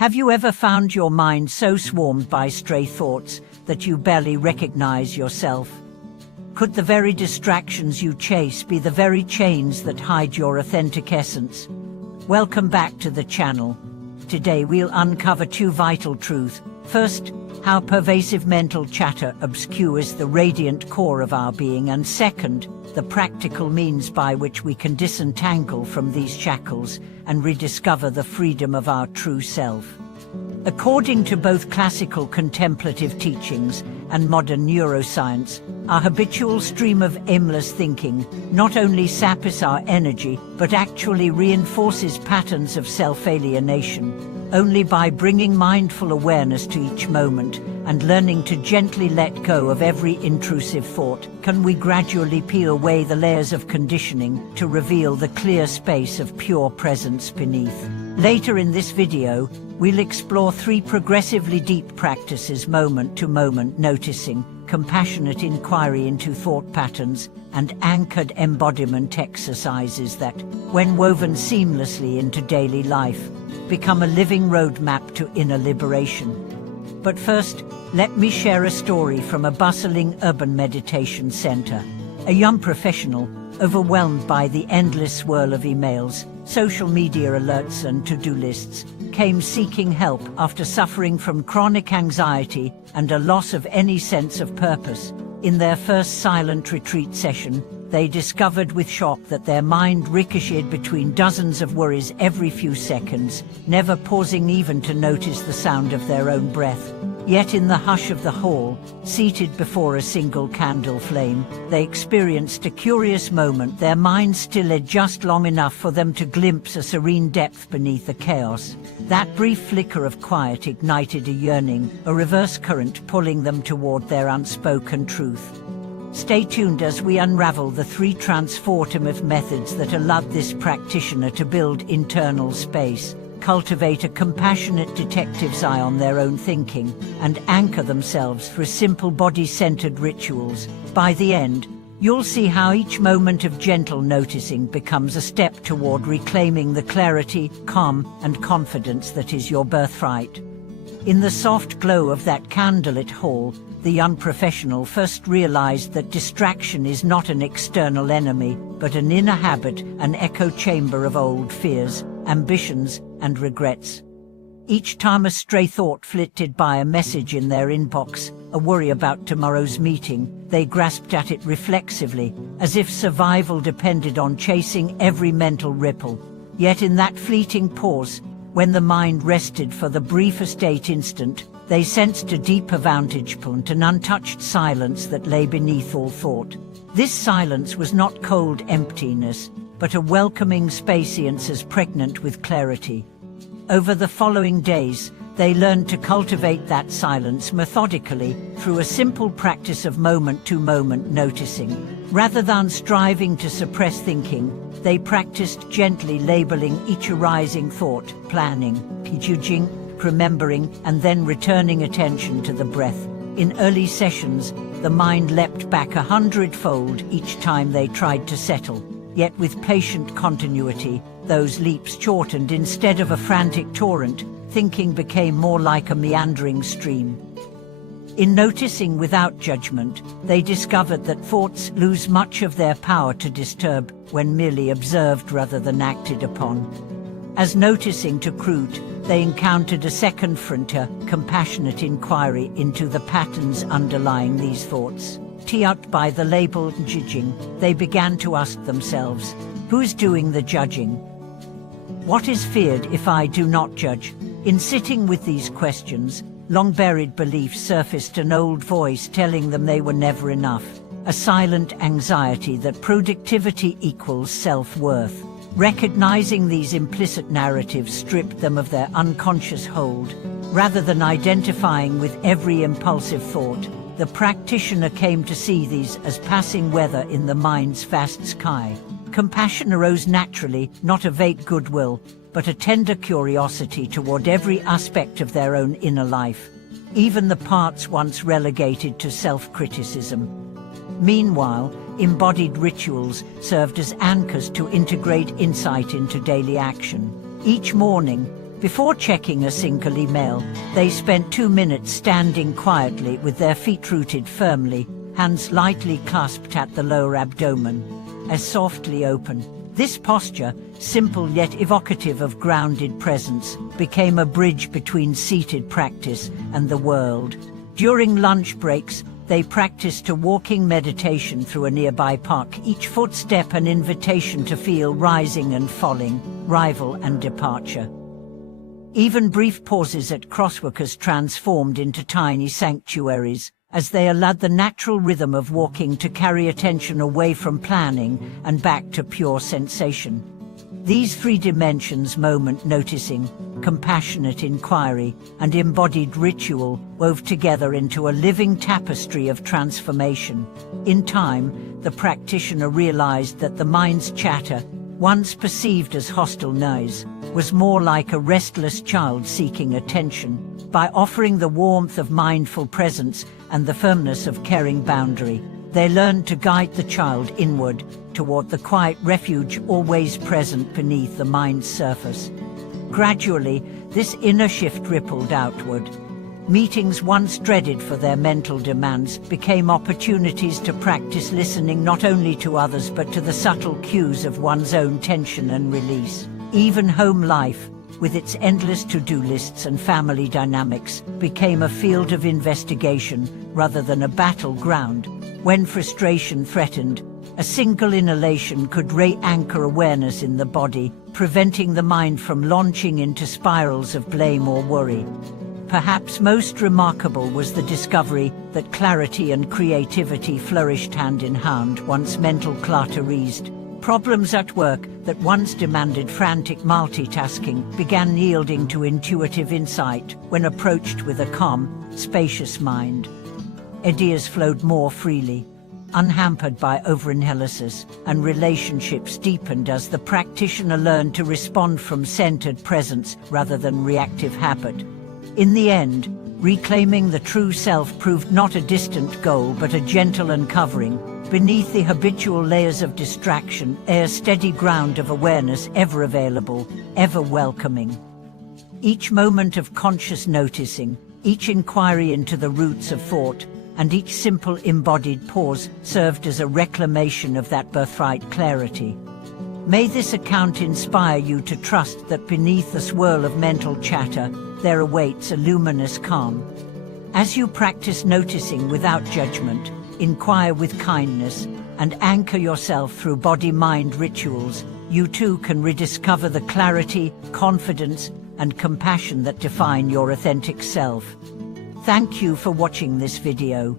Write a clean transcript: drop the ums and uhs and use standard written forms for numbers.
Have you ever found your mind so swarmed by stray thoughts that you barely recognize yourself? Could the very distractions you chase be the very chains that hide your authentic essence? Welcome back to the channel. Today we'll uncover two vital truths. First, how pervasive mental chatter obscures the radiant core of our being, and second, the practical means by which we can disentangle from these shackles and rediscover the freedom of our true self. According to both classical contemplative teachings and modern neuroscience, our habitual stream of aimless thinking not only saps our energy, but actually reinforces patterns of self-alienation. Only by bringing mindful awareness to each moment and learning to gently let go of every intrusive thought can we gradually peel away the layers of conditioning to reveal the clear space of pure presence beneath. Later in this video, we'll explore 3 progressively deep practices: moment-to-moment noticing, compassionate inquiry into thought patterns, and anchored embodiment exercises that, when woven seamlessly into daily life, become a living roadmap to inner liberation. But first, let me share a story from a bustling urban meditation center. A young professional, overwhelmed by the endless swirl of emails, social media alerts and to-do lists, came seeking help after suffering from chronic anxiety and a loss of any sense of purpose. In their first silent retreat session, they discovered with shock that their mind ricocheted between dozens of worries every few seconds, never pausing even to notice the sound of their own breath. Yet in the hush of the hall, seated before a single candle flame, they experienced a curious moment. Their minds stilled just long enough for them to glimpse a serene depth beneath the chaos. That brief flicker of quiet ignited a yearning, a reverse current pulling them toward their unspoken truth. Stay tuned as we unravel the 3 transformative methods that allowed this practitioner to build internal space, cultivate a compassionate detective's eye on their own thinking, and anchor themselves through simple body-centered rituals. By the end, you'll see how each moment of gentle noticing becomes a step toward reclaiming the clarity, calm, and confidence that is your birthright. In the soft glow of that candlelit hall, the young professional first realized that distraction is not an external enemy, but an inner habit, an echo chamber of old fears, ambitions, and regrets. Each time a stray thought flitted by, a message in their inbox, a worry about tomorrow's meeting, they grasped at it reflexively, as if survival depended on chasing every mental ripple. Yet in that fleeting pause, when the mind rested for the briefest instant, they sensed a deeper vantage point, an untouched silence that lay beneath all thought. This silence was not cold emptiness, but a welcoming spaciousness as pregnant with clarity. Over the following days, they learned to cultivate that silence methodically through a simple practice of moment-to-moment noticing. Rather than striving to suppress thinking, they practiced gently labeling each arising thought, planning, judging, remembering, and then returning attention to the breath. In early sessions, the mind leapt back 100-fold each time they tried to settle. Yet with patient continuity, those leaps shortened. Instead of a frantic torrent, thinking became more like a meandering stream. In noticing without judgment, they discovered that thoughts lose much of their power to disturb when merely observed rather than acted upon. As noticing took root, they encountered a second frontier, compassionate inquiry into the patterns underlying these thoughts. Teared by the label judging, they began to ask themselves, who's doing the judging? What is feared if I do not judge? In sitting with these questions, long-buried beliefs surfaced, an old voice telling them they were never enough, a silent anxiety that productivity equals self-worth. Recognizing these implicit narratives stripped them of their unconscious hold. Rather than identifying with every impulsive thought, the practitioner came to see these as passing weather in the mind's vast sky. Compassion arose naturally, not a vague goodwill, but a tender curiosity toward every aspect of their own inner life, even the parts once relegated to self-criticism. Meanwhile, embodied rituals served as anchors to integrate insight into daily action. Each morning, Before checking a single email, they spent 2 minutes standing quietly with their feet rooted firmly, hands lightly clasped at the lower abdomen, as softly open. This posture, simple yet evocative of grounded presence, became a bridge between seated practice and the world. During lunch breaks, they practiced a walking meditation through a nearby park, each footstep an invitation to feel rising and falling, arrival and departure. Even brief pauses at crosswalkers transformed into tiny sanctuaries, as they allowed the natural rhythm of walking to carry attention away from planning and back to pure sensation. These 3 dimensions, moment noticing, compassionate inquiry, and embodied ritual, wove together into a living tapestry of transformation. In time, the practitioner realized that the mind's chatter, once perceived as hostile noise, was more like a restless child seeking attention. By offering the warmth of mindful presence and the firmness of caring boundary, they learned to guide the child inward, toward the quiet refuge always present beneath the mind's surface. Gradually, this inner shift rippled outward. Meetings once dreaded for their mental demands became opportunities to practice listening not only to others but to the subtle cues of one's own tension and release. Even home life, with its endless to-do lists and family dynamics, became a field of investigation rather than a battleground. When frustration threatened, a single inhalation could re-anchor awareness in the body, preventing the mind from launching into spirals of blame or worry. Perhaps most remarkable was the discovery that clarity and creativity flourished hand in hand once mental clutter eased. Problems at work that once demanded frantic multitasking began yielding to intuitive insight when approached with a calm, spacious mind. Ideas flowed more freely, unhampered by overanalysis, and relationships deepened as the practitioner learned to respond from centered presence rather than reactive habit. In the end, reclaiming the true self proved not a distant goal but a gentle uncovering. Beneath the habitual layers of distraction, a steady ground of awareness, ever available, ever welcoming. Each moment of conscious noticing, each inquiry into the roots of thought, and each simple embodied pause served as a reclamation of that birthright clarity. May this account inspire you to trust that beneath the swirl of mental chatter, there awaits a luminous calm. As you practice noticing without judgment, inquire with kindness, and anchor yourself through body-mind rituals, you too can rediscover the clarity, confidence, and compassion that define your authentic self. Thank you for watching this video.